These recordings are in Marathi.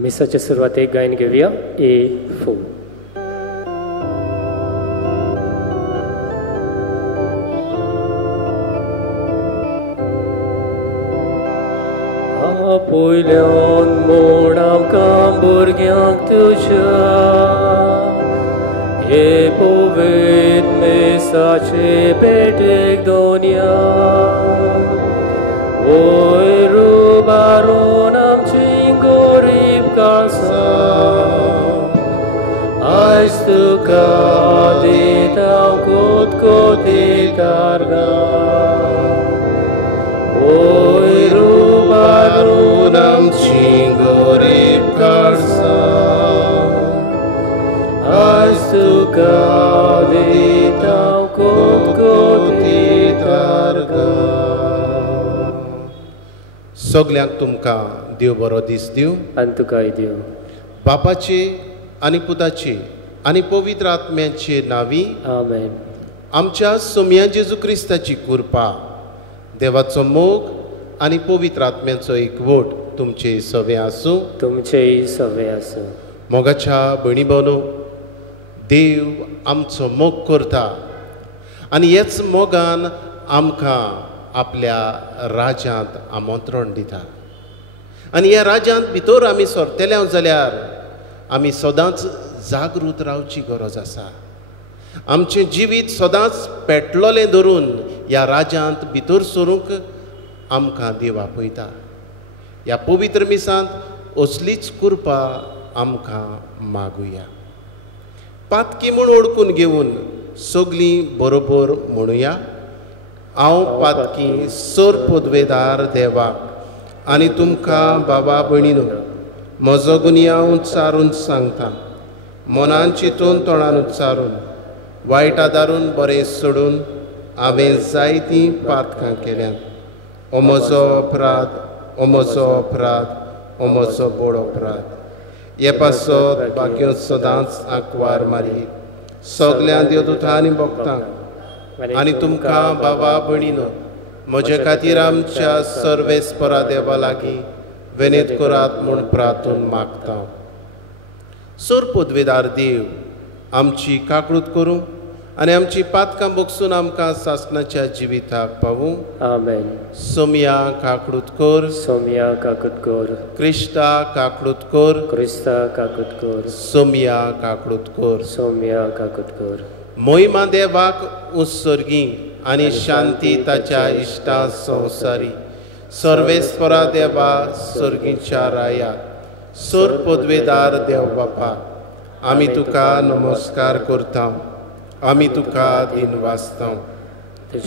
मिसाच्या सुरवातेक गायन घेवया A4. पयल्यान म्हूण आमकां भुरग्यांक तुज्या हे पवित्र मिसाचे भेटेक दोनया ओय रुबारून आमची गरीब काळजां आयज तुका दिता कोतकोतीत आर्गां ओय रुबारून आमची गरीब काळजां आयज तुका दिता कोतकोतीत आर्गां. सगल्यांक तुमकां देव बरो दीस दिवं आनी तुकाय देव. बापाचे आनी पुताचे आनी पवित्र आत्म्याचे नांवी आमेन. आमच्या सोम्या जेजू क्रिस्ताची कृपा देवाचो मोग आनी पवित्र आत्म्याचो एकवट तुमचे सवे आसूं. तुमचेय सवे आसूं. मोगाच्या भयणी भावनो, देव आमचो मोग करता आनी हेच मोगान आमकां आपल्या राज्यांत आमंत्रण दिता. आनी ह्या राज्यांत भितर आमी सरतले जाल्यार आमी सदांच जागृत रावची गरज आसा. आमचें जिवीत सदांच पेटलोलें धरून ह्या राज्यांत भितर सरूंक आमकां देव आपयता. ह्या पवित्र मिसांत असलीच कृपा आमकां मागुया. पातकी म्हूण ओळखून घेवन सगलीं बरोबर म्हणुया. हांव पातकी सर पदवेदार देवाक आनी तुमकां बाबा भयणीनो म्हजो गुन्यांव उच्चारून सांगता. मनान चिंतून तोंडान उच्चारून वायट आदारून बरें सोडून हांवें जायतीं पातकां केल्यांत. हो म्हजो अपराध, हो म्हजो अपराध, हो म्हजो बोड अपराध. हे पासत बाकी सदांच आंकवार मारी सगल्या देवदूतां आनी भक्तांक आनी तुमकां बाबा भयणीनो म्हजे खातीर आमच्या सर्वेस्परा देवा लागीं विनीत करात म्हूण प्रार्थून मागता. सर पदवेदार देव आमची काकूट करूं आनी आमची पातकां बगसून आमकां सासणाच्या जिविताक पावूं. आमेन. सोम्या काकूट कर. सोम्या काकूट कर. क्रिस्ता काकूट कर. क्रिस्ता काकूट कर. सोम्या काकूट कर. सोम्या काकूट कर. मोहिमा देवाक उत्सर्गी आनी शांती ताच्या इश्टा संवसारी सर्वेस्परा देवा सर्गीच्या राया सर पदवेदार देव बापा आमी तुका नमस्कार करता. आमी तुका दिन वाचता.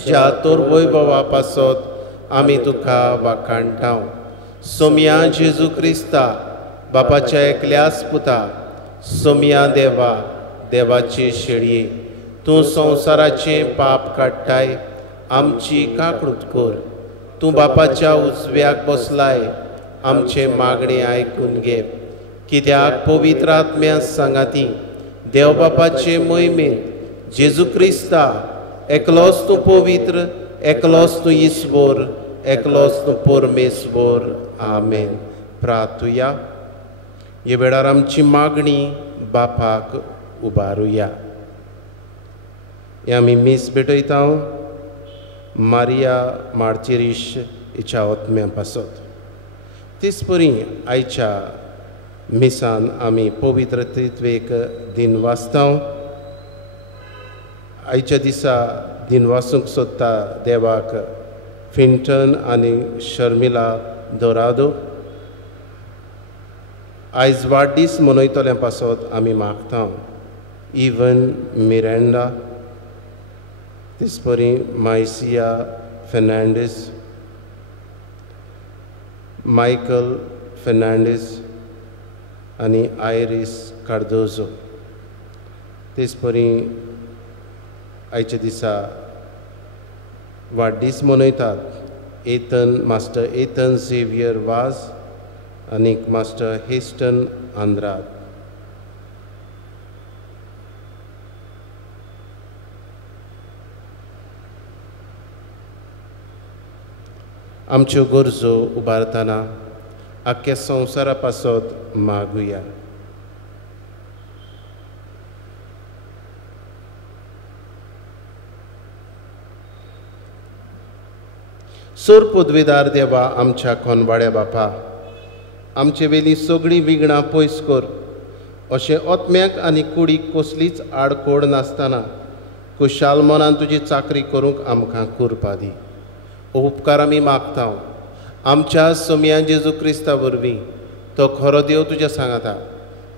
ज्या तोर वैभवा पासत आमी तुका वाखाणटा. सोम्या जेजू क्रिस्ता बापाच्या एकल्याच पुता सोम्या देवा देवाचे शेळये तूं संवसाराचें पाप काडटाय आमची काकूट कर. तूं बापाच्या उजव्याक बसलाय आमचे मागणे आयकून घे. कित्याक पवित्र आत्म्या सांगाती देव बापाचे मोहिमेंत जेजू क्रिस्ता एकलोच तूं पवित्र, एकलोच तूं ईश्वर, एकलोच तूं परमेश्वर. आमेन. प्रार्थुया. हे वेळार आमची मागणी बापाक उबारुया. आमी मीस भेटयता मारिया मार्तिरीश हिच्या आत्म्या पासत. तेच परी आयच्या मिसान आमी पवित्र त्रित्वेक दिन वाचता. आयच्या दिसा दिन वाचूंक सोदता देवाक फिंटन आनी शर्मिला दोरादो. आयज वाडदीस मनयतल्या पासत आमी मागता. Even Miranda. तेच परी मायसिया फेर्नांडीस, मायकल फेर्नांडीस आनी आयरिस कार्दोजो. तेच परी आयच्या दिसा वाडदीस मनयतात मास्टर एथन झेवियर वाज आनी मास्टर हेस्टन आंद्राद. आमच्यो गरजो उबारतना आख्या संवसारा पासत मागुया. सोर पदवीदार देवा आमच्या कोनवाड्या बापा, आमचे वेली सगळीं विघ्नां पयस कर. अशें ओतम्याक आनी कुडीक कसलीच आडकोड नासतना खुशाल मनान तुजी चाकरी करूंक आमकां करपा दी. हो उपकार आमी मागता आमच्या सोम्या जेजू क्रिस्ता वरवीं. तो खरो देव तुज्या सांगाता,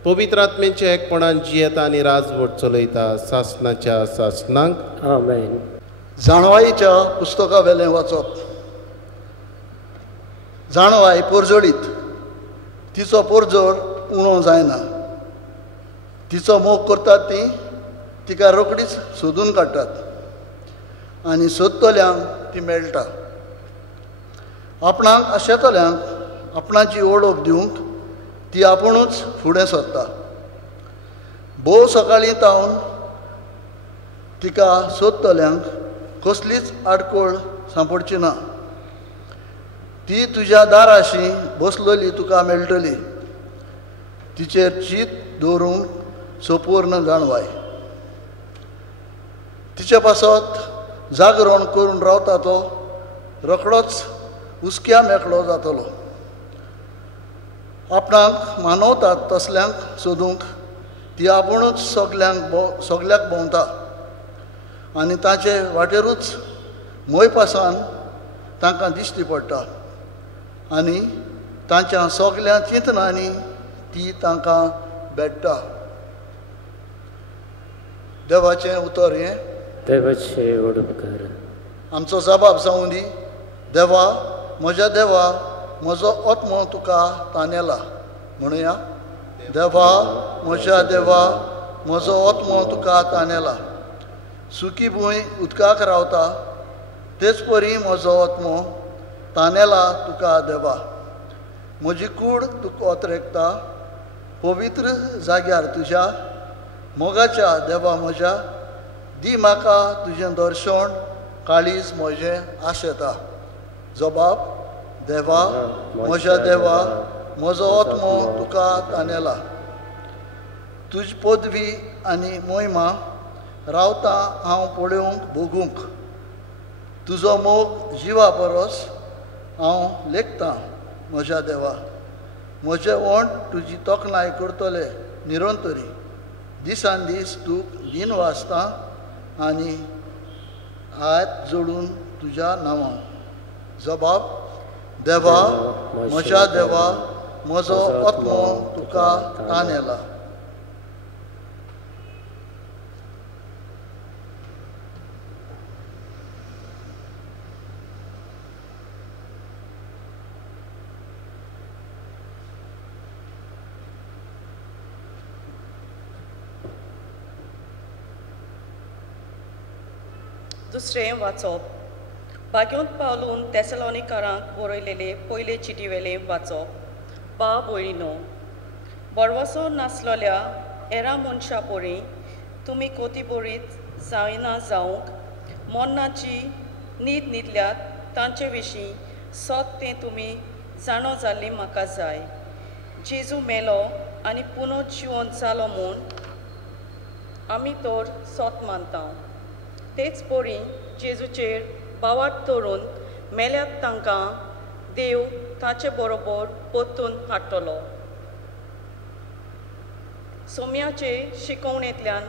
पवित्र आत्म्याच्या एकपणान जियेता आनी राजवट चलयता सासणाच्या सासणांक. आमेन. जाणवाईच्या पुस्तका वेलें वाचप. जाणवाय पोरजोडीत, तिचो पोरजोड उणो जायना. तिचो मोग करतात ती तिका रोखडीच सोदून काडटात आनी सोदतल्यांक ती मेळटा. आपणाक आशेतल्यांक आपणाची ओळख दिवंक ती आपुणूच फुडें सरता. भोव सकाळीं तावन तिका सोदतल्यांक कसलीच आडकोळ सांपडची ना. ती तुज्या दाराशी बसलेली तुका मेळटली. तिचेर चीत दवरूंक सोपूर्ण जाणवाय. तिचे पासत जागरण करून रावता तो रोखडोच हुस्क्या मेकळो जातलो. आपणाक मानवतात तसल्यांक सोदूंक ती आपुणूच सगल्याक भोंवता आनी ताचे वाटेरूच मोयपासान तांकां दिश्टी पडटा आनी तांच्या सगल्या चिंतनांनी ती तांकां भेटता. देवाचें उतर हें. देवाचे उपकार. आमचो जबाब जावं दी. देवा, म्हज्या देवा, म्हजो आत्मो तुका तानेला. म्हणुया. देवा, म्हज्या देवा, म्हजो आत्मो तुका तानेला. सुकी भूंय उदकाक रावता तेच परी म्हजो आत्मो तानेला तुका देवा. म्हजी कूड तुका ओतरेकता पवित्र जाग्यार तुज्या. मोगाच्या देवा म्हज्या, दी म्हाका तुजें दर्शन. काळीज म्हजें आशेता. जबाब. देवा, म्हज्या देवा, म्हजो आत्मो तुका तानेला. तुजी पदवी आनी मोहिमा रावता हांव पळोवंक भोगूंक. तुजो मोग जिवा परस हांव लेखतां म्हज्या देवा. म्हजें वण तुजी तोखणाय करतले निरंतरी. दिसान दीस तूक दिन वाचता आनी हात जोडून तुज्या नांवां. जबाब. देवा, म्हज्या देवा, म्हजो आत्मो तुका तानेला. दुसरें वाचप. बाग्योंत पावलून तेसलोनिकारांक बरयलेले पयले चिटीवेलें वाचप. बाब भयणीनो, बरवसो नासलेल्या हेरां मनशां परी तुमी कोती बरीत जायना जावंक मोन्नाची न्हीद न्हिदल्यात तांचे विशीं सोत तें तुमी जाणो जाल्ली म्हाका जाय. जेजू मेलो आनी पुनो जिवंत जालो म्हूण आमी तर सोत मानता. तेच परी जेजूचेर बावाट दवरून मेल्यात तांकां देव ताचे बरोबर परतून हाडटलो. सोम्याचे शिकवणेंतल्यान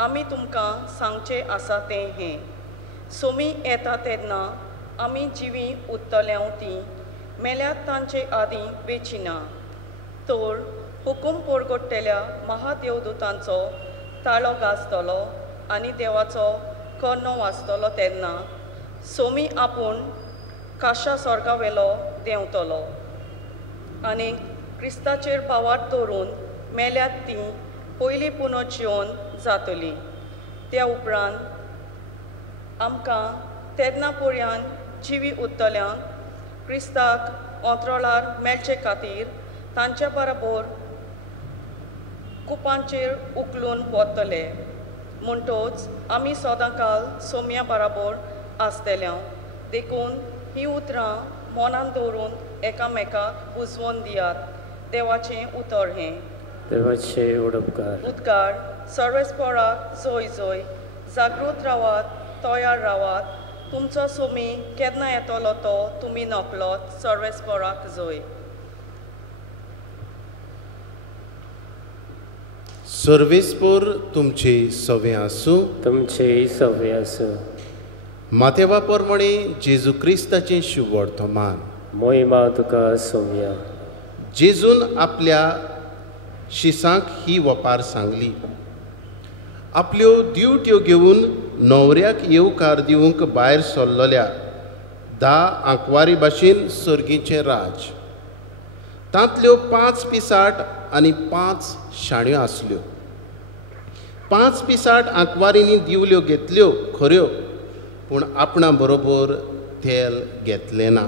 आमी तुमकां सांगचें आसा तें हें. सोमी येता तेन्ना आमी जिवीं उत्तल्यांव तीं मेल्यात तांचे आदीं वेचिना. तर हुकूम परगट्टेल्या महादेवदूतांचो ताळो गाजतलो आनी देवाचो कर्णो वाजतलो तेन्ना सोमी आपूण काशा स्वर्गावेलो देंवतलो आनी क्रिस्ताचेर बावाट दवरून मेल्यात तीं पयलीं पुनर्जीवन जातलीं. त्या उपरांत आमकां तेन्ना पर्यान जिवी उत्तल्यांक क्रिस्ताक अंतराळार मेळचे खातीर तांच्या बरोबर कुपांचेर उखलून वतले. म्हणटच आमी सदांकाल सोम्या बरोबर आसतल्या देखून हीं उतरां मनान दवरून एकामेकाक बुजवून दियात देवाचें उतर हें देवाचे उडपकार उद्गार सर्वेस्पराक जोय जोय जागृत रावात तयार रावात तुमचो सोमी केन्ना येतलो तो तुमी नकलोत सर्वेस्पराक जोय सर्वेस्पोर तुमचे सवे आसूं तुमचे सवे आसूं माथेवा पोरमणे जेजू क्रिस्ताचें शुभ वर्तमान मोहिमा तुका सोम्या जेजून आपल्या शिसांक ही वपार सांगली आपल्यो दिवट्यो घेवन न्हवऱ्याक येवकार दिवंक भायर सरलोल्या 10 आंकवारी भाशेन सर्गीचें राज तांतल्यो 5 पिसाट आनी 5 शाण्यो आसल्यो 5 पिसाट आंकवारींनी दिवल्यो घेतल्यो खऱ्यो पूण आपणा बरोबर तेल घेतलें ना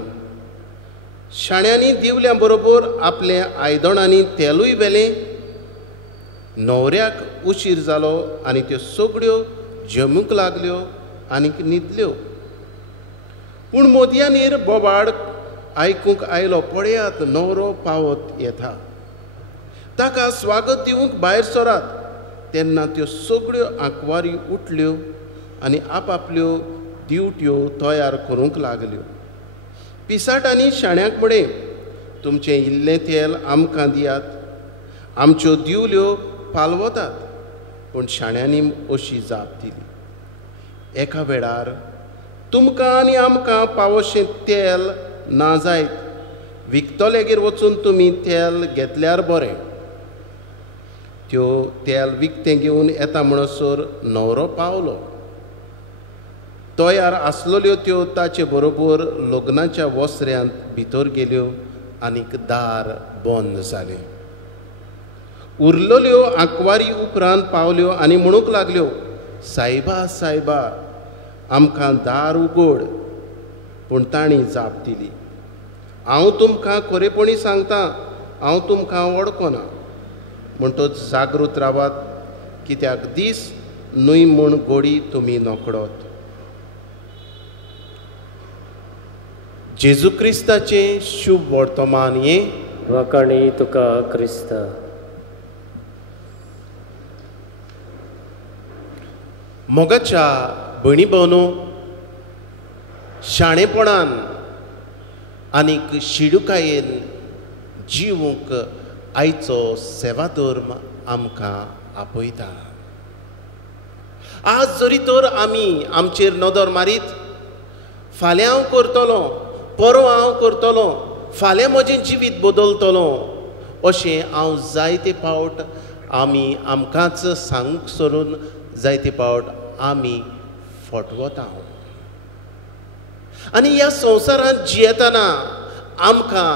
शाण्यांनी दिवल्या बरोबर आपले आयदनांनी तेलूय व्हेलें न्हवऱ्याक उशीर जालो आनी त्यो सगळ्यो जमूंक लागल्यो आनीक न्हिदल्यो पूण मोदयांनीर बोबाड आयकूंक आयलो पळयात न्हवरो पावत येता ताका स्वागत दिवंक भायर सरात तेन्ना त्यो सगळ्यो आंकवारी उठल्यो आनी आपआपल्यो दिवट्यो तयार करूंक लागल्यो पिसाटांनी शाण्यांक म्हळें तुमचें इल्लें तेल आमकां दियात आमच्यो दिवल्यो पालवतात पूण शाण्यांनी अशी जाप दिली एका वेळार तुमकां आनी आमकां पावोशें तेल ना जायत विकतोलेगेर वचून तुमी तेल घेतल्यार बरें त्यो तेल विकतें घेवन येता म्हणसर न्हवरो पावलो तयार आसलोल्यो त्यो ताचे बरोबर लग्नाच्या वस्र्यांत भितर गेल्यो आनीक दार बंद जालें उरलोल्यो आंकवारी उपरांत पावल्यो आनी म्हणूंक लागल्यो सायबा सायबा आमकां दार उगड पूण तांणी जाप दिली हांव तुमकां खरेपणी सांगतां हांव तुमकां वळखना म्हणटच जागृत रावात कित्याक दीस न्हय म्हूण घोडी तुमी नोकळोत जेजू क्रिस्ताचें शुभ वर्तमान हें वखणी तुका क्रिस्ता मोगाच्या भयणी भोवनो शाणेपणान आनीक शिडुकायेन जिवूंक आयचो सेवा धर्म आमकां आपयता आज जरी तर आमी आमचेर नदर मारीत फाल्यां हांव करतलों परवा हांव करतलों फाल्यां म्हजें जिवीत बदलतलों अशें हांव जायते फावट आमी आमकांच सांगूंक सोडून जायते फावट आमी फटवता आनी ह्या संवसारांत जियेतना आमकां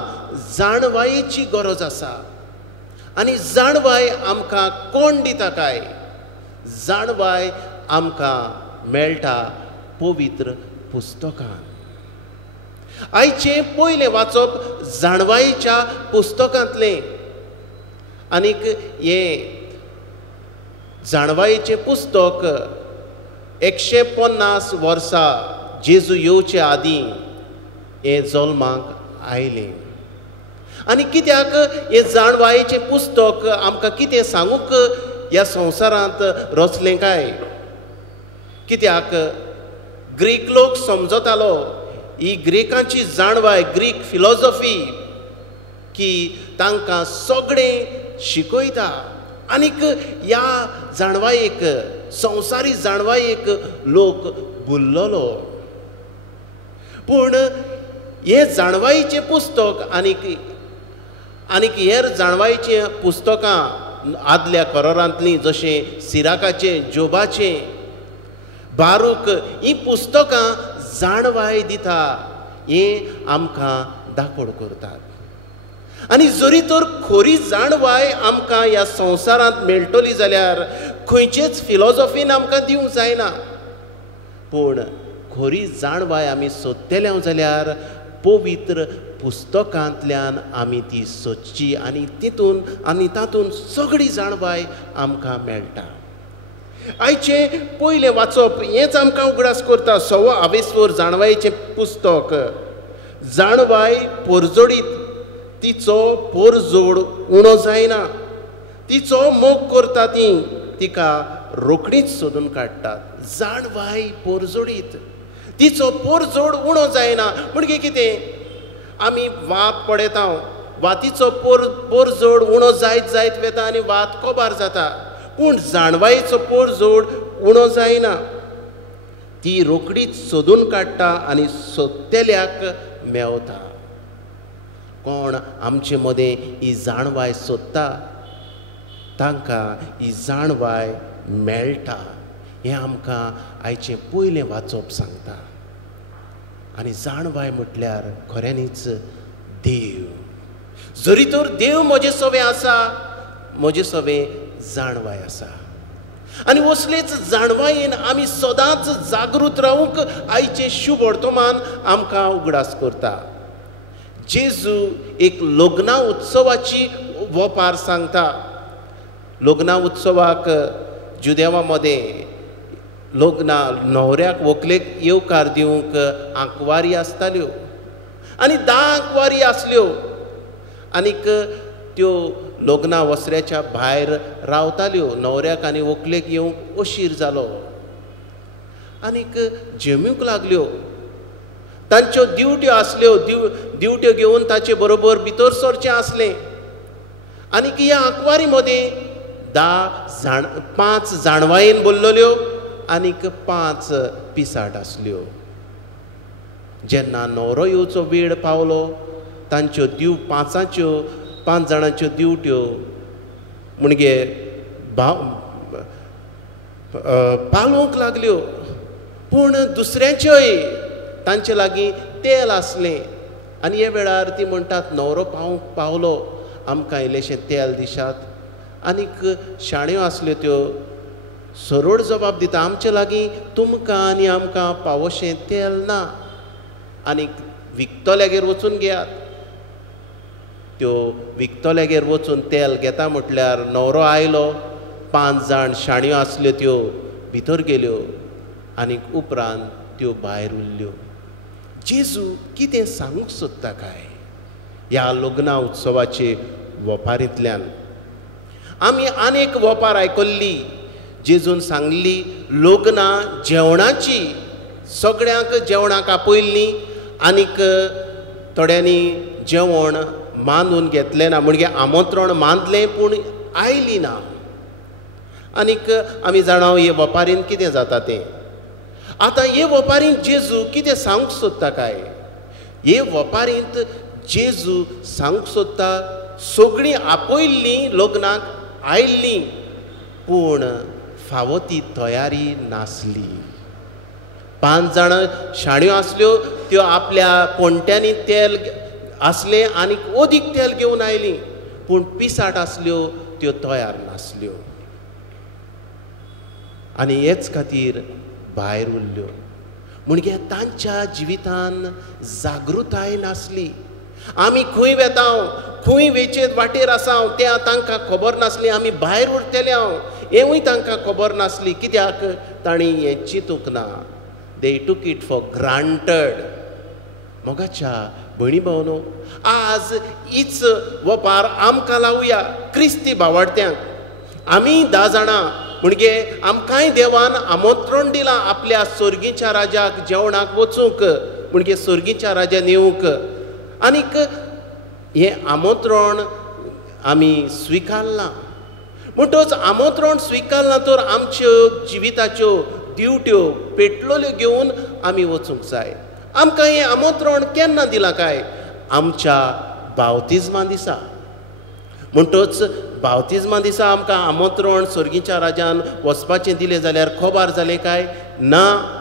जाणवायेची गरज आसा आनी जाणवाय आमकां कोण दिता काय जाणवाय आमकां मेळटा पवित्र पुस्तकांत आयचें पयलें वाचप जाणवायेच्या पुस्तकांतलें आनीक हें जाणवायेचें पुस्तक 150 वर्सां जेजू येवचे आदीं हें जल्माक आयलें आनी कित्याक हें जाणवायेचें पुस्तक आमकां कितें सांगूंक ह्या संवसारांत रचलें काय कित्याक ग्रीक लोक समजतालो ही ग्रेकांची जाणवाय ग्रीक फिलॉसॉफी की तांकां सगळें शिकयता आनीक ह्या जाणवायेक संवसारी जाणवायेक लोक भुल्ललो पूण हे जाणवायेचें पुस्तक आनीक हेर जाणवायेचीं पुस्तकां आदल्या करारांतलीं जशें सिराकाचें जोबाचें बारूक हीं पुस्तकां जाणवाय दिता हें आमकां दाखोड करतात आनी जरी तर खरी जाणवाय आमकां ह्या संवसारांत मेळटली जाल्यार खंयचेच फिलॉसॉफीन आमकां दिवंक जायना पूण खरी जाणवाय आमी सोदतले जाल्यार पवित्र पुस्तकांतल्यान आमी ती सोदची आनी तातूंत सगळी जाणवाय आमकां मेळटा आयचें पयलें वाचप हेंच आमकां उगडास करता 6 जाणवायेचें पुस्तक जाणवाय पोरजोडीत तिचो पोरजोड उणो जायना. तिचो मोग करता ती तिका रोखडीच सोदून काडटात. जाणवाय पोरजोडीत तिचो पोरजोड उणो जायना. म्हणजे कितें, आमी वात पडयता, वातीचो पोरजोड उणो जायत जायत वेता आनी वात कोबार जाता, पूण जाणवायेचो पोरजोड उणो जायना. ती रोखडीच सोदून काडटा आनी सोदतेल्याक मेवता. कोण आमचे मदें ही जाणवाय सोदता तांकां ही जाणवाय मेळटा. हें आमकां आयचें पयलें वाचप सांगता. आनी जाणवाय म्हटल्यार खऱ्यांनीच देव. जरी तर देव म्हजे सवे आसा, म्हजे सवे जाणवाय आसा. आनी असलेच जाणवायेन आमी सदांच जागृत रावूंक आयचें शुभ वर्तमान आमकां उगडास करता. जेजू एक लग्ना उत्सवाची वपार सांगता. लग्ना उत्सवाक जुदेवा मदें लग्ना न्हवऱ्याक व्हंकलेक येवकार दिवंक आंकवारी आसताल्यो आनी 10 आंकवारी आसल्यो. आनीक त्यो लग्ना वसऱ्याच्या भायर रावताल्यो. न्हवऱ्याक आनी व्हंकलेक येवंक उशीर जालो. आनीक जेमूंक लागल्यो. तांच्यो दिवट्यो आसल्यो. दिवट्यो घेवन ताचे बरोबर भितर सरचें आसलें. आनीक ह्या आंकवारी मदें 5 जाणवायेन बोल्लोल्यो आनीक 5 पिसाट आसल्यो. जेन्ना न्हवरो येवचो वेळ पावलो, तांच्यो 5 जाणांच्यो दिवट्यो म्हणजे पालोवंक लागल्यो. पूण दुसऱ्यांच्योय तांचे लागीं तेल आसलें. आनी हे वेळार ती म्हणटात, न्हवरो पावलो, आमकां इल्लेशें तेल दिशात. आनीक शाण्यो आसल्यो त्यो सरळ जबाब दिता, आमचे लागीं तुमकां आनी आमकां पावोशें तेल ना. आनीक विकतोल्यागेर वचून घेयात. त्यो विकतोल्यागेर वचून तेल घेता म्हटल्यार न्हवरो आयलो, 5 जाण शाण्यो आसल्यो त्यो भितर गेल्यो आनीक उपरांत त्यो भायर उरल्यो. जेजू कितें सांगूंक सोदता काय ह्या लग्ना उत्सवाचे वपारींतल्यान? आमी आनीक वपार आयकल्ली. जेजून सांगली लग्ना जेवणाची. सगळ्यांक जेवणाक आपयल्ली आनीक थोड्यांनी जेवण मांदून घेतलें ना. म्हणजे आमंत्रण मांदलें पूण आयली ना. आनीक आमी जाणाव हे वपारीन कितें जाता तें. आतां हे वपारींत जेजू कितें सांगूंक सोदता काय? हे वपारींत जेजू सांगूंक सोदता सगळीं आपयल्लीं लग्नाक आयिल्लीं पूण फावो ती तयारी नासली. 5 जाणां शाण्यो आसल्यो त्यो आपल्या पोंट्यांनी तेल आसलें आनीक ओदीक तेल घेवन आयलीं पूण पिसाट आसल्यो त्यो तयार नासल्यो. आनी हेच खातीर भायर उरल्यो. म्हणजे तांच्या जिवितान जागृताय नासली. आमी खंय वेता, खंय वेचेत वाटेर आसा तें तांकां खबर नासली. आमी भायर उरतले हेंवूय तांकां खबर नासली. कित्याक तांणी हें चिंतूंक ना. दे टूक इट फॉर ग्रांटेड. मोगाच्या भयणी भावनो, आज हीच वपार आमकां लावया क्रिस्ती भावार्थ्यांक. आमी 10 जाणां म्हणजे आमकांय देवान आमंत्रण दिलां आपल्या सर्गीच्या राजाक जेवणाक वचूंक, म्हणजे सर्गीच्या राजान येवंक. आनीक हें आमंत्रण आमी स्विकारलां. म्हणटच आमंत्रण स्विकारलां तर आमच्यो जिविताच्यो दिवट्यो पेटलोल्यो घेवन आमी वचूंक जाय. आमकां हें आमंत्रण केन्ना दिलां काय? आमच्या बावतिजमा दिसा. म्हणटच बावतिजमा दिसा आमकां आमंत्रण सर्गीच्या राजान वचपाचें दिलें जाल्यार खबर जालें काय? ना.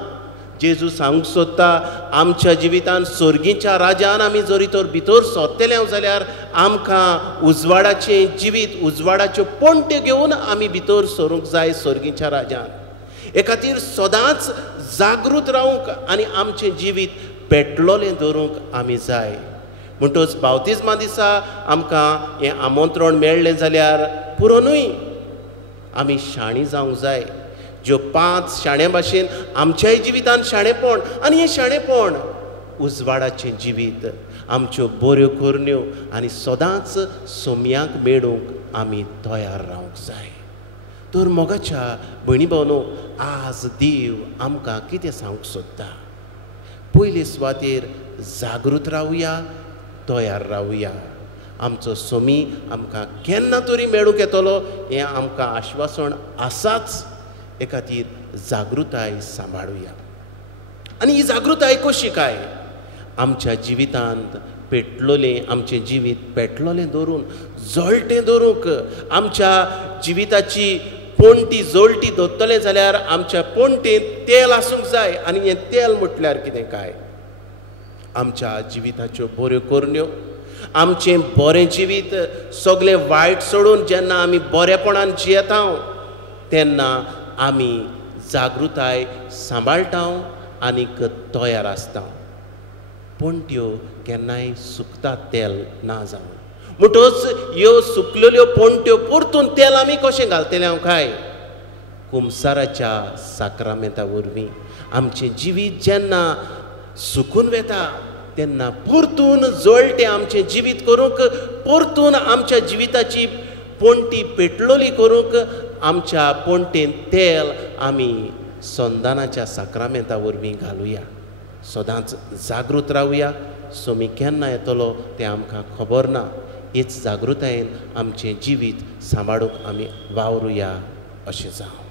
जेजू सांगूंक सोदता आमच्या जिवितान सर्गीच्या राजान आमी जरी तर भितर सरतले जाल्यार आमकां उजवाडाचें जिवीत, उजवाडाच्यो पोंट्यो घेवन आमी भितर सरूंक जाय सर्गीच्या राजान. हे खातीर सदांच जागृत रावूंक आनी आमचें जिवीत पेटलोलें दवरूंक आमी जाय. म्हणटच बावतिजमा दिसा आमकां हें आमंत्रण मेळ्ळें जाल्यार पुरोनूय आमी शाणी जावंक जाय. ज्यो 5 शाण्या भाशेन आमच्याय जिवितान शाणेपण, आनी हें शाणेपण उजवाडाचें जिवीत आमच्यो बऱ्यो करण्यो आनी सदांच सोम्यांक मेळूंक आमी तयार रावंक जाय. तर मोगाच्या भयणी भावनो, आज देव आमकां कितें सांगूंक सोदता? पयले सुवातेर जागृत रावया, तयार रावया. आमचो सोमी आमकां केन्ना तरी मेळूंक येतलो हें आमकां आश्वासन आसाच. हे खातीर जागृताय सांबाळुया. आनी ही जागृताय कशी काय? आमच्या जिवितांत पेटलोलें आमचें जिवीत पेटलोलें दवरून जळटें दवरूंक आमच्या जिविताची पोंटी जळटी दवरतलें जाल्यार आमच्या पोंटेंत तेल आसूंक जाय. आनी हें तेल म्हटल्यार कितें काय? आमच्या जिविताच्यो बऱ्यो करण्यो, आमचें बरें जिवीत सगळें वायट सोडून जेन्ना आमी बरेपणान जियेता तेन्ना आमी जागृताय सांबाळटा आनीक तयार आसता. पोंट्यो केन्नाय सुकता तेल ना जावन म्हणटच ह्यो सुकलेल्यो पोंट्यो परतून तेल आमी कशें घालतले हांव काय? कुमसाराच्या साक्रामेंता वरवीं आमचें जिवीत जेन्ना सुकून वेता तेन्ना परतून जळटें आमचें जिवीत करूंक, परतून आमच्या जिविताची पोंटी पेटलोली करूंक आमच्या पोंटेन तेल आमी संदानाच्या साक्रामेंता वरवीं घालुया. सदांच जागृत रावया. सोमी केन्ना येतलो तें आमकां खबर ना. हेच जागृतायेन आमचें जिवीत सांबाळूंक आमी वावरुया अशें जावं.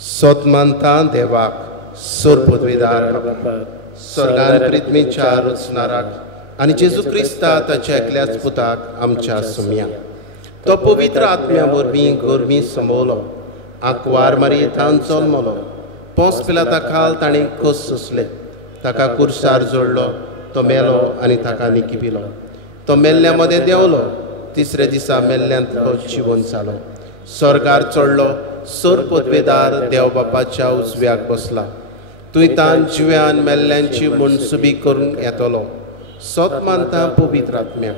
सोतमानता देवाक सोर पदवीदार स्वर्गान प्रित्मेच्या रचणाराक आनी जेजू क्रिस्ता ताच्या एकल्याच पुताक आमच्या सोम्या तो पवित्र आत्म्या वरवीं गोरवीं संभोवलो, आंकवार मारयेंतान जल्मलो, पोंस पिलाता खाल ताणें खोस सोंसले, ताका कुर्सार जोडलो, तो मेलो आनी ताका निकिपिलो. तो मेल्ल्या मदें देंवलो, तिसरे दिसा मेल्ल्यांतलो जिवन जालो, स्वर्गार चडलो, सोर पदवेदार देव बापाच्या उजव्याक बसला. तुयतान जिव्यान मेल्ल्यांची मुनसुबी करून येतलो. सोत मानता पवित्र आत्म्याक,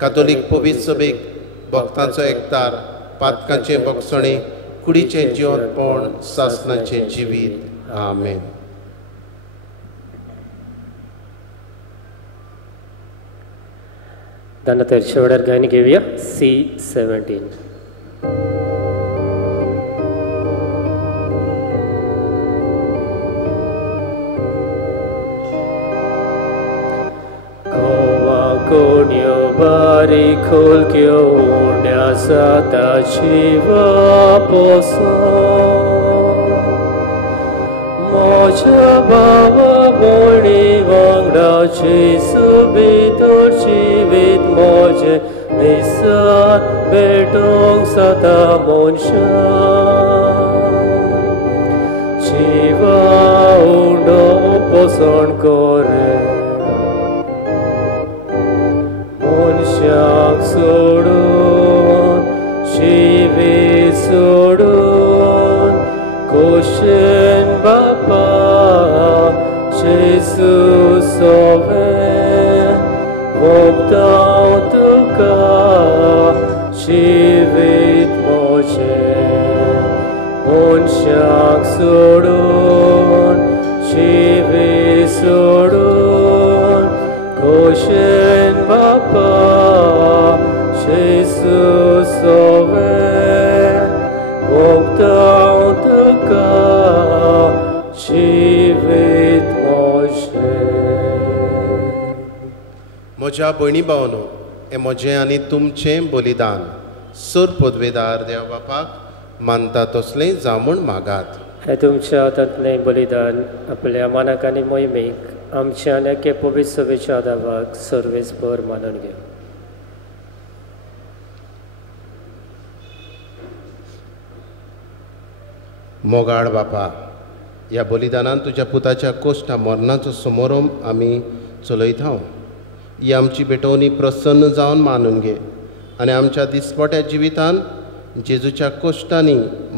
कातोलीक पवित्र सभेक, भक्तांचो एकतार, पातकांचें भक्षणें, कुडीचें जिवंतपण, सासणाचें जिवीत. आमेन. दानातर शेवटार गायन घेवया C17. Konio bari kolkio unia chiva poso moja baba boni vangda chisu bitor chivit moje nisa betong sata monsha chiva undo poson kore Monshak sodun, Shivi sodun, Koshen Bapa, Jesus sovereign, Vogdau tuka, Shivit moche. Monshak sodun, Shivi sodun, Koshen Bapa, Jesus sovereign, Vogdau tuka, Shivit moche. म्हज्या भयणी भावनो, हें म्हजें आनी तुमचें बलिदान सोर पदवेदार देव बापाक मानता तसलें जावं म्हूण मागात. हे तुमच्या हातांतलें बलिदान आपल्या मानाक आनी मोहिमेक आमच्या आनी एके पवित्र सभेच्या आदाराक सर्वेस्पर मानून घेव. मोगाळ बापा, ह्या बलिदानान तुज्या पुताच्या कोश्टा मरणाचो समारंभ आमी चलयता. ही आमची भेटवणी प्रसन्न जावन मानून घे आनी आमच्या दिसपट्या जिवितान जेजूच्या कोश्टांनी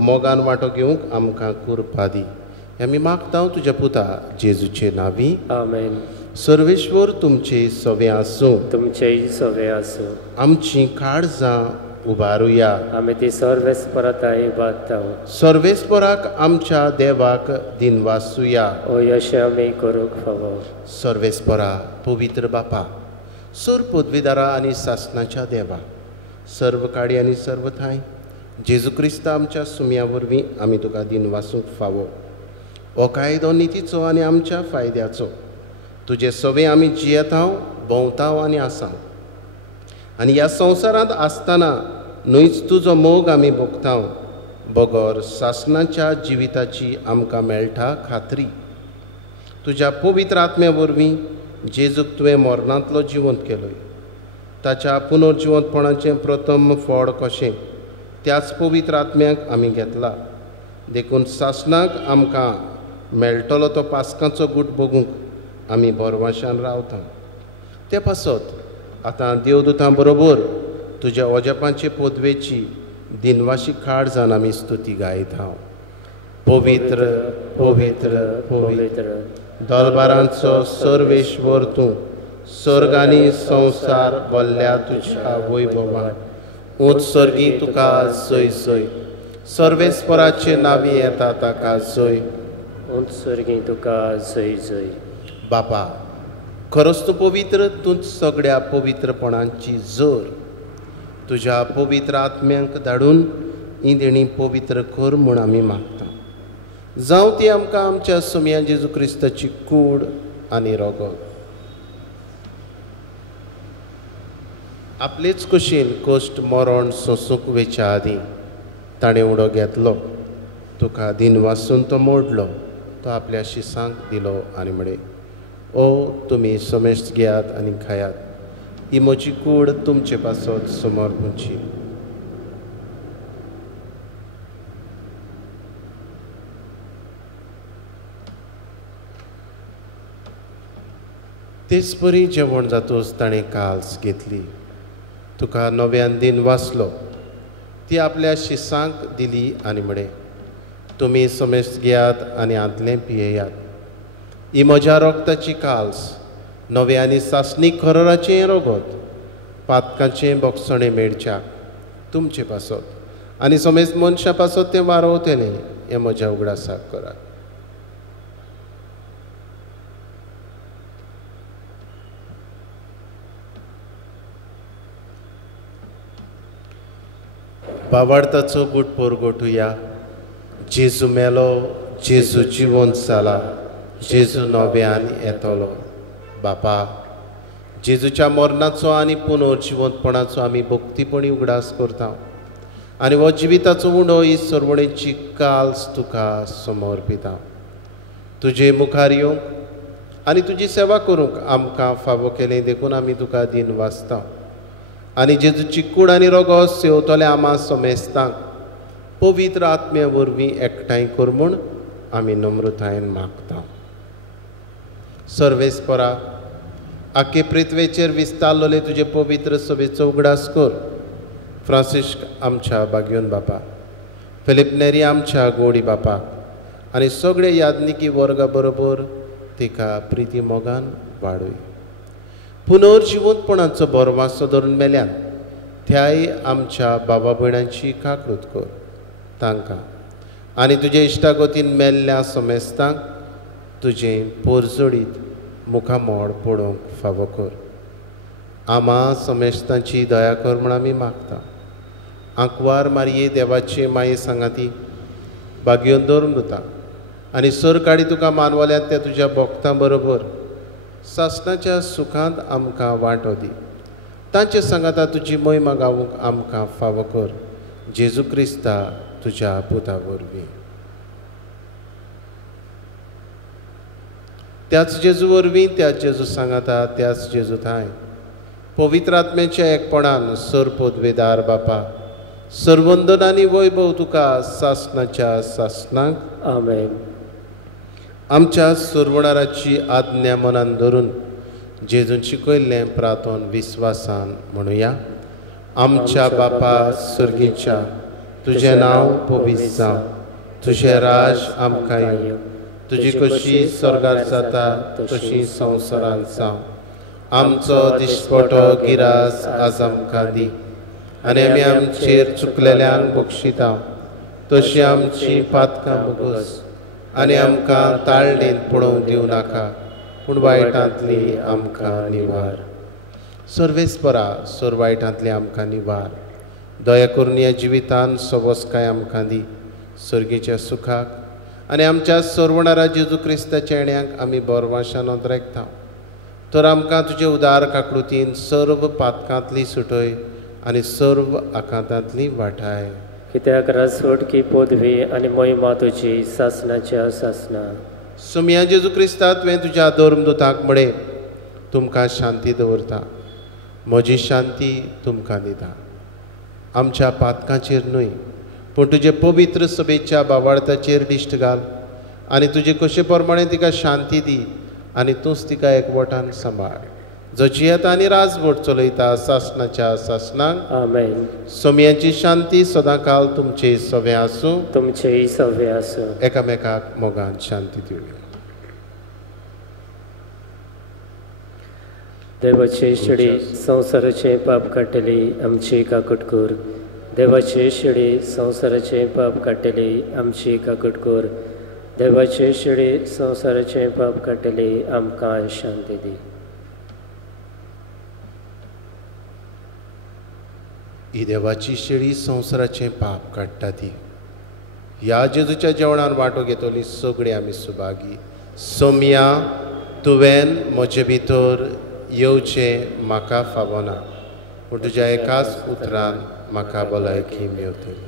मोगान वांटो घेवंक आमकां कृपा दी. आमी मागता तुज्या पुता जेजूचे नांवी. आमेन. सर्वेश्वर तुमचे सवे आसूं. तुमचेय सवे आसूं. आमची काळजां उबारुया. आमी ती सर्वेस्परताय इबादतां. सर्वेस्पराक आमच्या देवाक दिनवासुया. ओ यशे आमी करूंक फावो. सर्वेस्परा पवित्र बापा, सर पदवीदारा आनी सासणाच्या देवा, सर्व काडी आनी सर्व थाय जेजू क्रिस्त आमच्या सुम्या वरवीं आमी तुका दिनवासूंक फावो. हो कायदो नितीचो आनी आमच्या फायद्याचो. तुजे सवे आमी जियेतांव, भोंवतांव आनी आसांव. आनी ह्या संवसारांत आसतना न्हूच तुजो मोग आमी भोगतांव. बगोर सासणाच्या जिविताची आमकां मेळटा खात्री. तुज्या पवित्र आत्म्या वरवीं जेजूक तुवें मरणांतलो जिवंत केलोय. ताच्या पुनर्जिवंतपणाचें प्रथम फळ कशें त्याच पवित्र आत्म्याक आमी घेतला. देखून सासणाक आमकां मेळटलो तो पास्कांचो गूट बगूंक आमी बोरवाशान रावता. ते पासत आतां देवदूतां बरोबर तुज्या ओजेपांचे पदवेची दिनवाशी खाड जावन आमी स्तुती गायता. पवित्र पवित्र पवित्र दरबारांचो सर्वेश्वर तूं, सर्ग आनी संवसार भल्ल्या तुज्या वैभवान. उत्सर्गी तुका जय जय. सर्वेस्पराचे नावी येता ताका जय. उत्सर्गी तुका जय जय. बापा, खरोच तूं पवित्र. तूंच सगळ्या पवित्रपणांची जर. तुज्या पवित्र आत्म्यांक धाडून ही देणी पवित्र कर म्हूण आमी मागता. जावं ती आमकां आमच्या सुम्या जेजू क्रिस्ताची कूड आनी रगत. आपलेच कुशीन कश्ट मरण सोंसूंक वेच्या आदीं ताणें उडो घेतलो. तुका दिनवासून तो मोडलो. तो आपल्या शिसांक दिलो आनी म्हणे, ओ तुमी समेस्त घेयात आनी खायात. ही म्हजी कूड तुमचे पासत समोर खंयची. तेच बरी जेवण जातूच ताणें काल्स घेतली. तुका नव्यान दिन वाचलो. ती आपल्या शिसांक दिली आनी म्हणे, तुमी समेस्त घेयात आनी आदलें पियेयात. ही म्हज्या रोगताची काल्स, नवे आनी सासणीक खरोराचें रगत, पातकांचें बोगसणें मेळच्याक तुमचे पासत आनी समेस्त मनशां पासत तें वारोवतलें. हें म्हज्या उगडासाक करात. बावार्थाचो गूट परगोटुया. जेजू मेलो, जेजू जिवंत जाला, जेजू नव्यान येतलो. बापा, जेजूच्या मरणाचो आनी पुनर्जिवंतपणाचो आमी भक्तीपणी उगडास करता. आनी हो जिविताचो उंडो ही सर्वणेची काल्स तुका समर्पिता. तुजे मुखार येवंक आनी तुजी सेवा करूंक आमकां फावो केलें देखून आमी तुका दिन वाचता. आनी जेजूची कूड आनी रगत सेवतले आमा समेस्तांक पवित्र आत्म्या वरवीं एकठांय कर म्हूण आमी नम्रतायेन मागता. सर्वेस्परा, आख्खे पृथ्वेचेर विस्तारलोले तुजे पवित्र सभेचो उगडास कर. फ्रांसिस्क आमच्या बागयोन बापा, फिलिप नेरी आमच्या गोडी बापाक आनी सगळे यादनिकी वर्गा बरोबर तिका प्रिती मोगान वाडय. पुनर्जिवंतपणाचो बोरवासो धरून मेल्यान त्याय आमच्या बाबा भयणांची काकूट कर. तांकां आनी तुजे इश्टागोतीन मेल्ल्या समेस्तांक तुजें पोरजोडीत मुखामोड पडोवंक फावो कर. आमा समेस्तांची दया कर म्हूण आमी मागता. आंकवार मारये देवाचे माये सांगाती बागयोन दवरून दिता आनी सर काडी तुका मानवल्यात त्या तुज्या भक्तां बरोबर सासणाच्या सुखांत आमकां वांटो दी. तांचे सांगाता तुजी महिमा गावूंक आमकां फावो कर. जेजू क्रिस्ता तुज्या पुता वरवीं. त्याच जेजू वरवीं, त्याच जेजू सांगाता, त्याच जेजू थाय पवित्र आत्म्याच्या एकपणान सर पदवेदार बापा, सर्वंदन आनी वैभव तुका सासणाच्या सासणाक. आमेन. आमच्या सुरवणाराची आज्ञा मनान धरून जेजून शिकयल्लें प्रार्थोन विस्वासान म्हणुया. आमच्या बापा सर्गीच्या, तुजें नांव पवित्र जावं, तुजें राज आमकां येवं, तुजी कशी स्वर्गांत जाता तशी संवसारांत जावं. आमचो दिसपटो गिरास आज आमकां दी आनी आमी आमचेर चुकलेल्यांक बक्षिता तशी आमची पातकां मुगोस आनी आमकां ताळणेंत पडोवंक दिवं नाका पूण वायटांतली आमकां निवार. सर्वेस्परा सोर वायटांतली आमकां निवार. दया करून ह्या जिवितान सवस्काय आमकां दी सर्गेच्या सुखाक आनी आमच्या सोरवणारा जेजू क्रिस्ताच्या येण्याक आमी बोरवाशान रेखता. तर आमकां तुजे उदार काकळुतीन सर्व पातकांतली सुटय आनी सर्व आकांतांतली वाटाय. कित्याक रासवटकी पदवी आनी मोहिमा तुजी सासणाच्या सासना. सुमया जेजू क्रिस्ता तुवें तुज्या धर्मदुताक म्हळें तुमकां शांती दवरता, म्हजी शांती तुमकां दिता. आमच्या पातकांचेर न्हय पूण तुजे पवित्र सभेच्या बाबार्थाचेर दिश्ट घाल आनी तुजे कशे प्रमाणे तिका शांती दी आनी तूंच तिका एकवटान सांबाळ. जचियत आनी राजवट चलयता सासणाच्या सासनाक. आमेन. सोमयाची शांती सदांकाल तुमचे सवे आसूं. तुमचेय सवे आसूं. एकामेकाक मोगान शांती दिवया. देवाचे शिडी संवसाराचे पाप काडटली आमची काकूट कर. देवाचे शिडी संवसाराचे पाप काडटली आमची काकूट कर. देवाचे शिडी संवसाराचे पाप काडटली आमकां शांती दी. ही देवाची शेळी संवसाराचें पाप काडटा ती. ह्या जेजूच्या जेवणान वांटो घेतली सगळीं आमी सुभागी. सोमया तुवें म्हजे भितर येवचें म्हाका फावना पूण तुज्या एकाच उतरान म्हाका भलायकी मेवतली.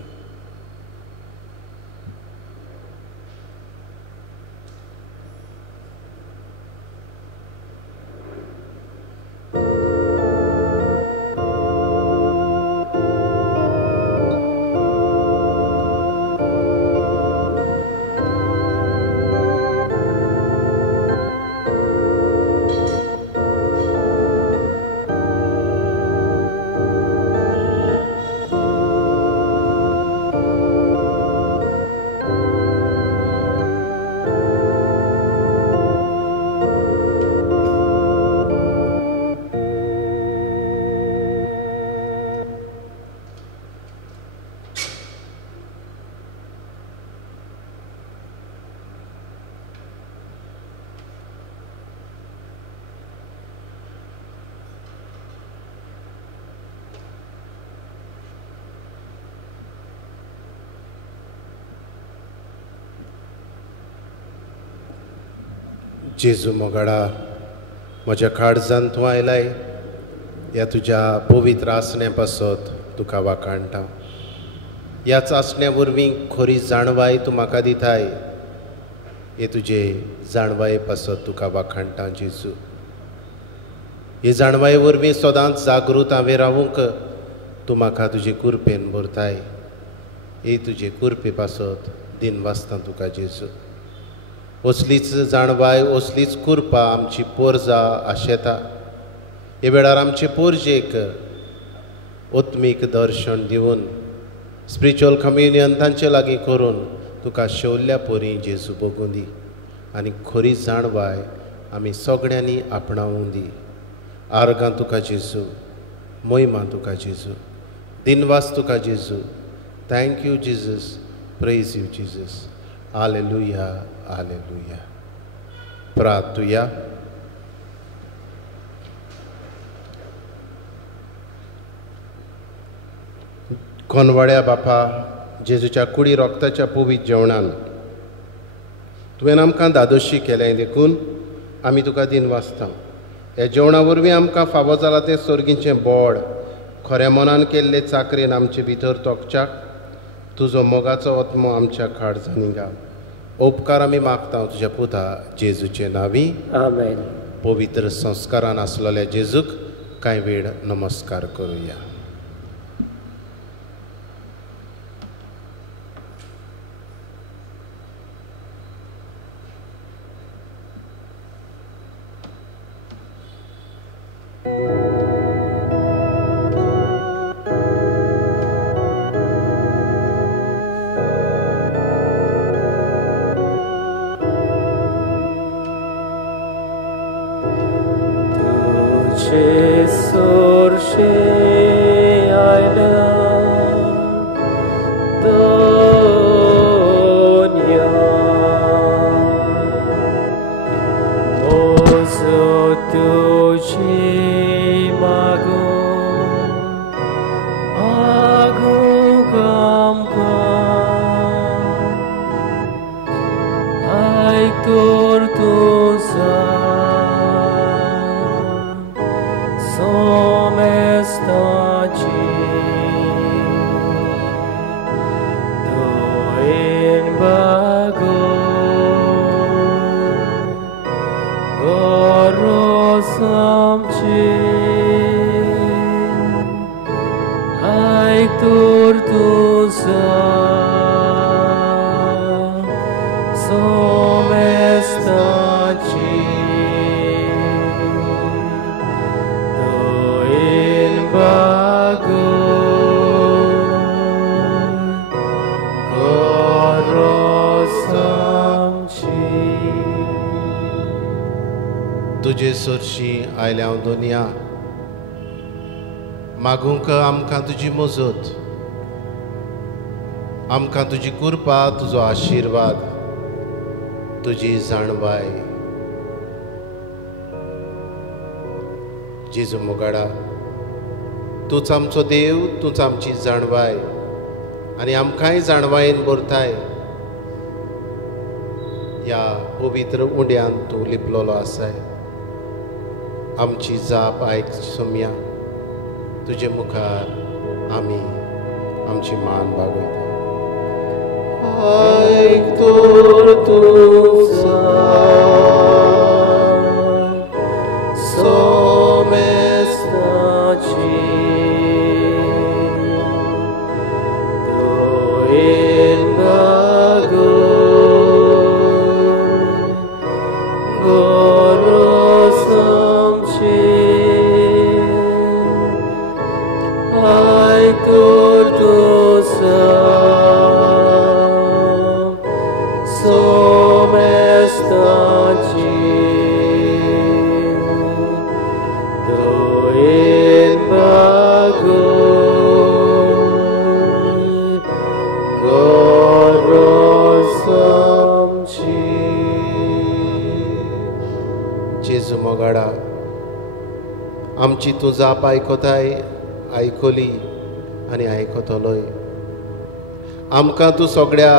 जेजू मोगाडा म्हज्या काळजान तूं आयलाय. ह्या तुज्या पवित्र आसण्या पासत तुका वाखाणटा. ह्या आसण्या वरवीं खरी जाणवाय तूं म्हाका दिताय. हे तुजे जाणवाये पासत तुका वाखाणटा जेजू. हे जाणवाये वरवीं सदांच जागृत हांवें रावूंक तूं म्हाका तुजे कुरपेन भरताय. हे तुजे कुरपे पासत दिनवासता तुका जेजू. असलीच जाणवाय असलीच कुरपा आमची पोरजा आशेता. हे वेळार आमचे पोरजेक ओत्मीक दर्शन दिवन स्पिरिच्युअल कम्युनियन तांचे लागीं करून तुका शेवल्ल्या पोरी जेजू बगूं दी आनी खरी जाणवाय आमी सगळ्यांनी आपणावूं दी. आर्गां तुका जेजू, मोहिमा तुका जेजू, दिनवास तुका जेजू. Thank you Jesus, praise you Jesus. Hallelujah, hallelujah. प्रार्थुया. कोनवाड्या बापा जेजूच्या कुडी रोगताच्या पवित्र जेवणान तुवें आमकां दादोशी केलें देखून आमी तुका दिनवासता. ह्या जेवणा वरवीं आमकां फावो जालां तें सर्गीचें बोड खऱ्या मनान केल्ले चाकरेन आमचे भितर तोखच्याक तुजो मोगाचो आत्मो आमच्या काळजांनी घाल. उपकार आमी मागता तुज्या पुता जेजूचे नांवी. आमेन. पवित्र संस्कारान आसलेल्या जेजूक कांय वेळ नमस्कार करुया. Jesus, Aila. तुझी मागूं मागूं आमकां आयकूर तुझा सोमेस्ताची doin bago gorosamchi aictur tuza somestaci doin bago तुझे सोरशी आयल्या दोनिया मागूंक आमकां तुजी मजत आमकां तुजी कृपा तुजो आशिर्वाद तुजी जाणवाय जेजू मोगाडा तूंच आमचो देव तूंच आमची जाणवाय आनी आमकांय जाणवायेन भरताय ह्या पवित्र उंड्यान तूं लिपलोलो आसाय आमची जाप आयक सोम्या तुजे मुखार आमी आमची मान बागयता आयक तोर तुझा सोमेस्ताची doin bago gorosamchi aictur tuza somestaci doin bago gorosamchi जेजू मोगाडा आमची तूं जाप आयकोताय आयकोली आनी आयकोतलोय आमकां तूं सगळ्या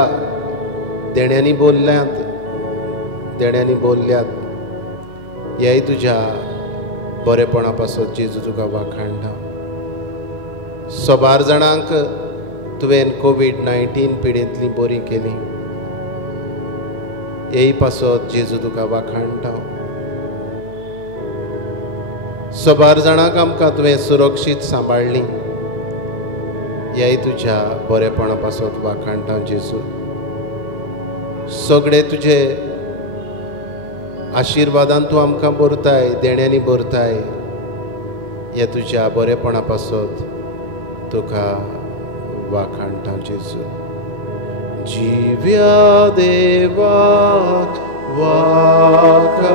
देण्यांनी बोल्ल्यात ह्याय तुज्या बरेपणा पासत जेजू तुका वाखाणटा सोबार जाणांक तुवें कोविड-19 पिडेंतली बरी केली हेय पासत जेजू तुका वाखाणटा सोबार जाणांक आमकां तुवें सुरक्षीत सांबाळ्ळी ह्याय तुज्या बरेपणा पासत वाखाणटा जेजू सगळे तुजे आशिर्वादान तूं आमकां भरताय देण्यांनी भरताय ह्या तुज्या बरेपणा पासत तुका वाखाणटा जेजू जिव्या देवाक वाखाणटा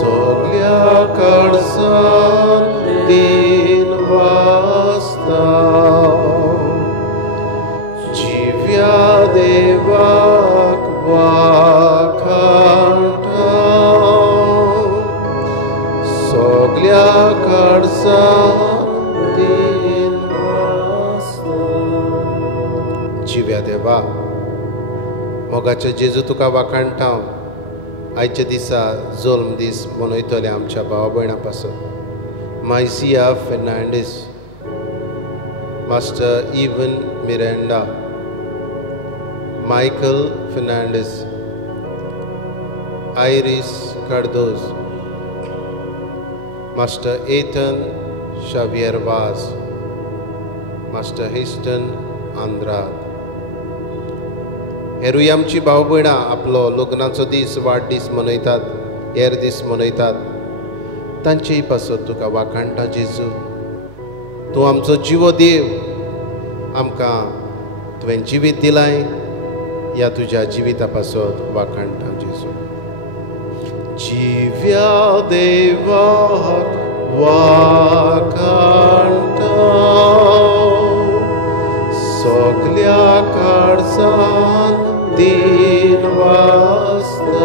सगळ्या कडसान दिन वाचता जिव्या देवाक वाखाणटा सगळ्या कडसान दिन वाचता जिव्या देवा मोगाचे जेजू तुका वाखाणटा आयच्या दिसा जल्म दीस मनयतले आमच्या भावा भयणां पासत Maysia Fernandes master Evan Miranda Michael Fernandes Iris Cardoz master Ethan Xavier Vaz master हिस्टन आंध्राद हेरूय आमची भाव भयणां आपलो लग्नाचो दीस वाडदीस मनयतात हेर दीस मनयतात तांचेय पासत तुका वाखाणटा जेजू तूं आमचो जिवो देव आमकां तुवें जिवीत दिलाय ह्या तुज्या जिविता पासत वाखाणटा जेजू जिव्या देवाक वाखाणटा सगळ्या काळजान दिन वाचता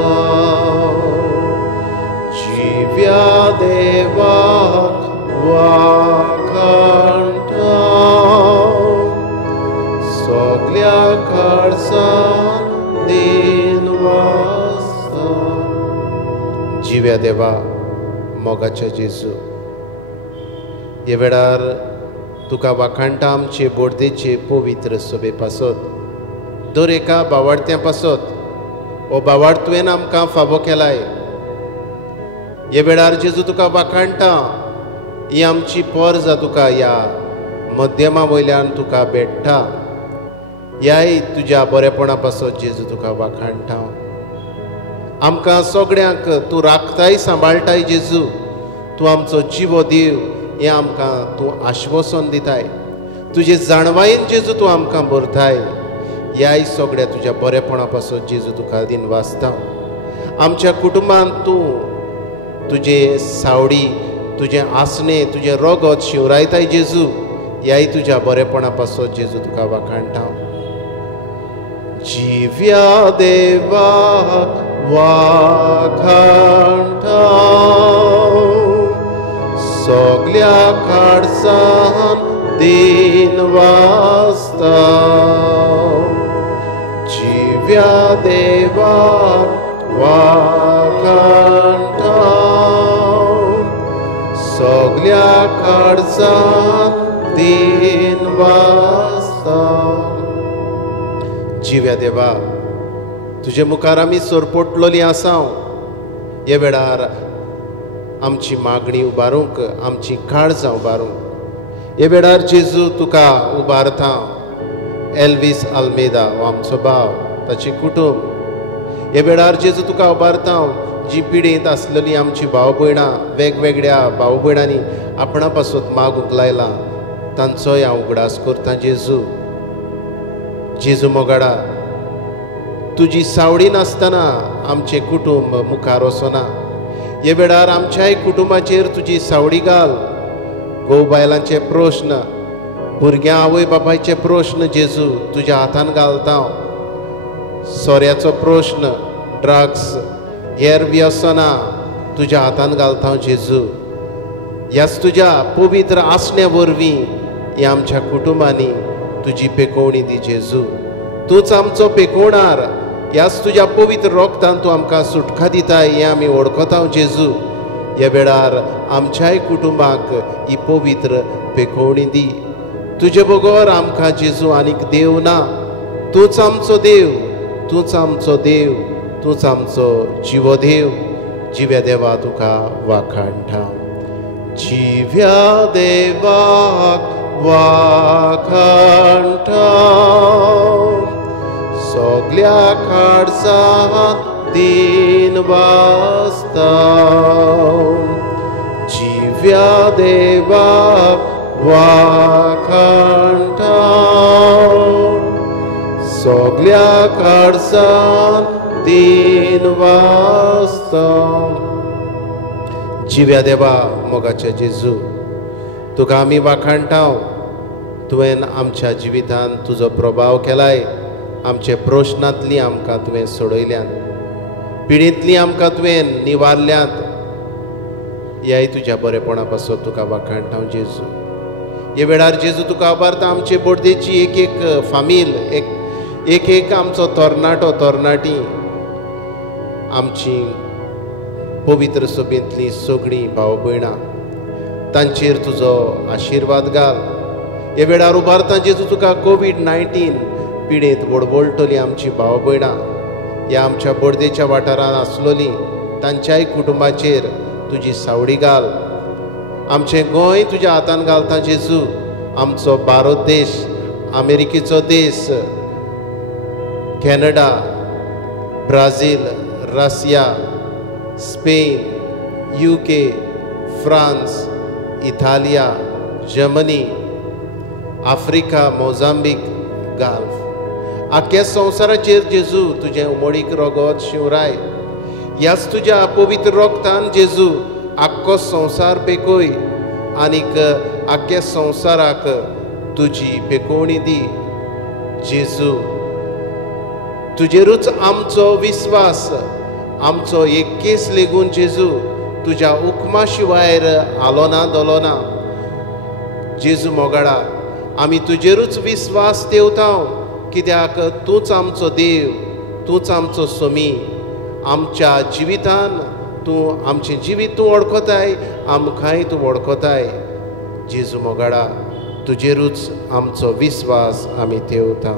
जिव्या देवा मोगाच्या जेजू हे वेळार तुका वाखाणटा आमचे बोडदेचे पवित्र सोबे पासत दर एका बावार्थ्या पासत हो बावार्थ तुवें आमकां फावो केलाय हे वेळार जेजू तुका वाखाणटा ही आमची पोरजां तुका ह्या मध्यमा वयल्यान तुका भेटता ह्याय तुज्या बरेपणा पासत जेजू तुका वाखाणटा आमकां सगळ्यांक तूं राखताय सांबाळटाय जेजू तूं आमचो जिवो देव हें आमकां तूं आश्वासन दिताय तुजे जाणवायेन जेजू तूं आमकां भरताय ह्याय सगळ्या तुज्या बरेपणा पासत जेजू तुका दिन वाचता आमच्या कुटुंबांत तूं तुजे सावडी तुजें आसणे तुजें रगत शिवरायताय जेजू ह्याय तुज्या बरेपणा पासत जेजू तुका वाखाणटा जिव्या देवाक वाखाणटा सगळ्या काळजान दिन वाचता जिव्या देवाक वाखाणटा सगळ्या काळजान दिन वाचता जिव्या देवा तुजे मुखार आमी सोरपोटलोली आसा हे वेळार आमची मागणी उबारूंक आमची काळजां उबारूंक हे वेळार जेजू तुका उबारता एल्विस आल्मेदा हो आमचो भाव ताचे कुटुंब हे वेळार जेजू तुका उबारता जी पिडींत आसलेली आमची भाव भयणां वेगवेगळ्या भाव भयणांनी आपणा पासत मागूंक लायला तांचोय हांव उगडास करता जेजू जेजू मोगाडा तुजी सावडी नासतना आमचे कुटुंब मुखार वचना हे वेळार आमच्याय कुटुंबाचेर तुजी सावडी घाल घोव बायलांचे प्रश्न भुरग्यां आवय बापायचे प्रश्न जेजू तुज्या हातान घालता सोऱ्याचो प्रश्न ड्रग्स हेर व्यसनां तुज्या हातान घालता जेजू ह्याच तुज्या पवित्र आसण्या वरवीं ह्या आमच्या कुटुंबांनी तुजी पेकोवणी दी जेजू तूंच आमचो पेकोवणार ह्याच तुज्या पवित्र रोगतान तूं आमकां सुटका दिताय हें आमी वळखता जेजू ह्या वेळार आमच्याय कुटुंबाक ही पवित्र पेकोवणी दी तुजे बगोर आमकां जेजू आनीक देव ना तूंच आमचो देव तूंच आमचो देव तूंच आमचो जिवो देव जिव्या देवा तुका वाखाणटा जिव्या देवाक वाखाणटा सगळ्या काळजान दिन वाचता जिव्या देवाक वाखाणटा सगळ्या काळजान दिन वाचता जिव्या देवा मोगाचे जेजू तुका आमी वाखाणटा तुवें आमच्या जिवितान तुजो प्रभाव केलाय आमचे प्रश्नांतली आमकां तुवें सोडयल्यात पिडींतली आमकां तुवें निवारल्यात ह्याय तुज्या बरेपणा पासत तुका वाखाणटा जेजू हे वेळार जेजू तुका आबारता आमचे बोडदेची एक एक फामील एक एक आमचो तरणाटो तरणाटी आमची पवित्र सोबींतली सगळीं भाव भयणां तांचेर तुजो आशिर्वाद घाल हे वेळार उबारता जेजू तुका कोविड-19 पिडींत वळवळटली आमची भाव भयणां ह्या आमच्या बोडदेच्या वाठारांत आसलोली तांच्याय कुटुंबाचेर तुजी सावडी घाल आमचें गोंय तुज्या हातान घालता जेजू आमचो भारत देश अमेरिकेचो देश Canada Brazil Russia Spain UK France Italia Germany Africa Mozambique Gulf आख्या संवसाराचेर जेजू तुजें उमळीक रगत शिवराय ह्याच तुज्या पवित्र रोगतान जेजू आख्खो संवसार पेकोय आनीक आख्या संवसाराक तुजी पेकोवणी दी जेजू तुजेरूच आमचो विस्वास आमचो एक केस लेगून जेजू तुज्या हुक्मा शिवाय आलो ना दलो ना जेजू मोगाडा आमी तुजेरूच विस्वास देवता कित्याक तूंच आमचो देव तूंच आमचो सोमी आमच्या जिवितान तूं आमचें जिवीत तूं वळखताय, आमकांय तूं वळखताय. जेजू मोगाडा, तुजेरूच आमचो विस्वास आमी ठेवता.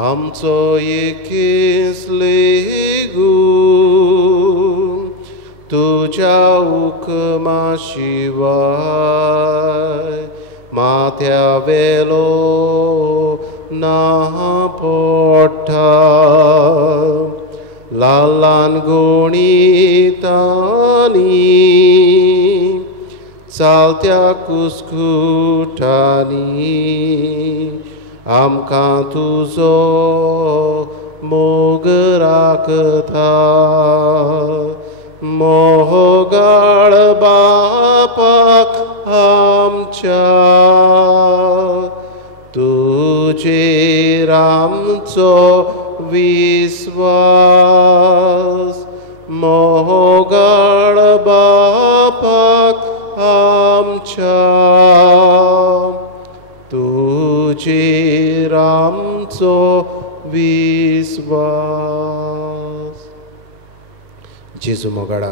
आमचो एकेच लेगू तुज्या हुकमा शिवाय माथ्या वेलो ना पडटा. ल्हान गोणितांनी चालत्या कुस्कुटांनी आमकां तुजो मोग राखता. मोगाळ बापाक आमच्या तुजेर आमचो विस्वास. मोगाळ बापाक आमच्या तुजेर आमचो विस्वास. जेजू मोगाडा,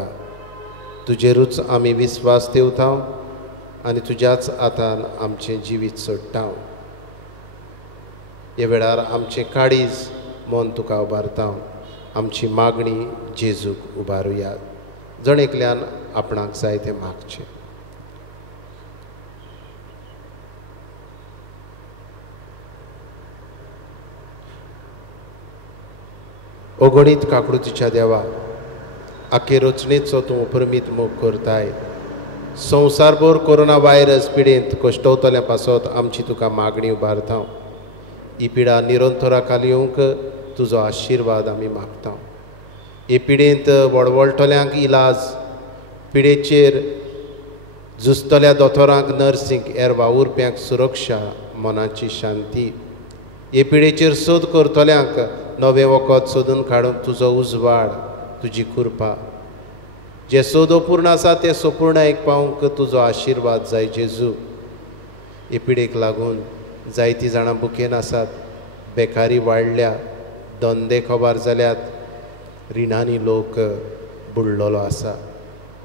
तुजेरूच आमी विस्वास ठेवता आनी तुज्याच हातान आमचें जिवीत सोडटा. हे वेळार आमचें काळीज मन तुका उबारता. आमची मागणी जेजूक उबारुया. जण एकल्यान आपणाक जाय तें मागचें. अगणीत काकूळतीच्या देवा, आखे रचणेचो तूं उपरमीत मोग करताय. संवसारभर कोरोना व्हायरस पिडेंत कश्टवतल्या पासत आमची तुका मागणी उबारता. ही पिडा निरंतराखाल येवंक तुजो आशिर्वाद आमी मागता. हे पिडेंत व्हडवळटल्यांक इलाज, पिडेचेर झुजतल्या दोतोरांक नर्सींक, हेर वावुरप्यांक सुरक्षा, मनाची शांती. हे पिडेचेर सोद करतल्यांक नवे वखद सोदून काडूंक तुजो उजवाड, तुजी कृपा. जे सोद अपूर्ण आसा ते सोपूर्णायेक पावंक तुजो आशिर्वाद जाय जेजू. हे पिडेक लागून जायतीं जाणां बुकेन आसात, बेकारी वाडल्या, धंदे खबार जाल्यात, रिणांनी लोक बुडलेलो आसा.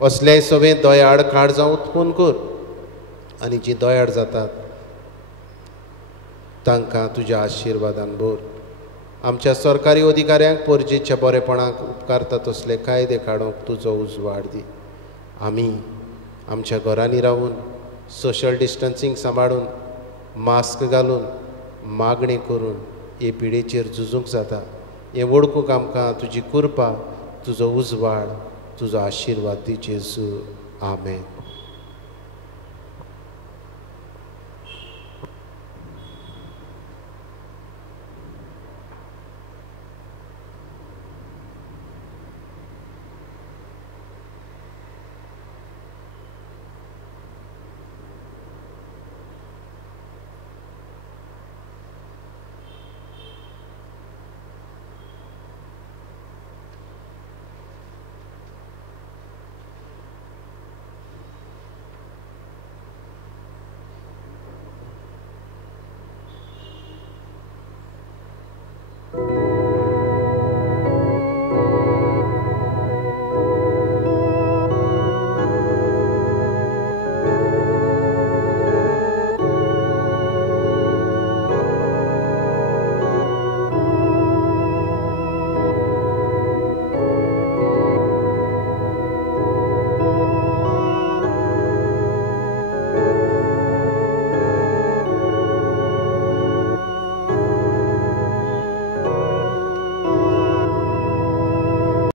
असलें सगळें दोयाड काड जावं उत्पन्न कर आनी जीं दोयाड जातात तांकां तुज्या आशिर्वादान भर. आमच्या सरकारी अधिकाऱ्यांक परजेच्या बरेपणाक उपकारता तसले कायदे काडूंक तुजो उजवाड दी. आमी आमच्या घरांनी रावून सोशल डिस्टन्सींग सांबाळून, मास्क घालून, मागणी करून हे पिडेचेर झुजूंक जाता. हें वळखूंक आमकां तुजी कृपा, तुजो उजवाड, तुजो आशिर्वाद दी जेजू. आमेन.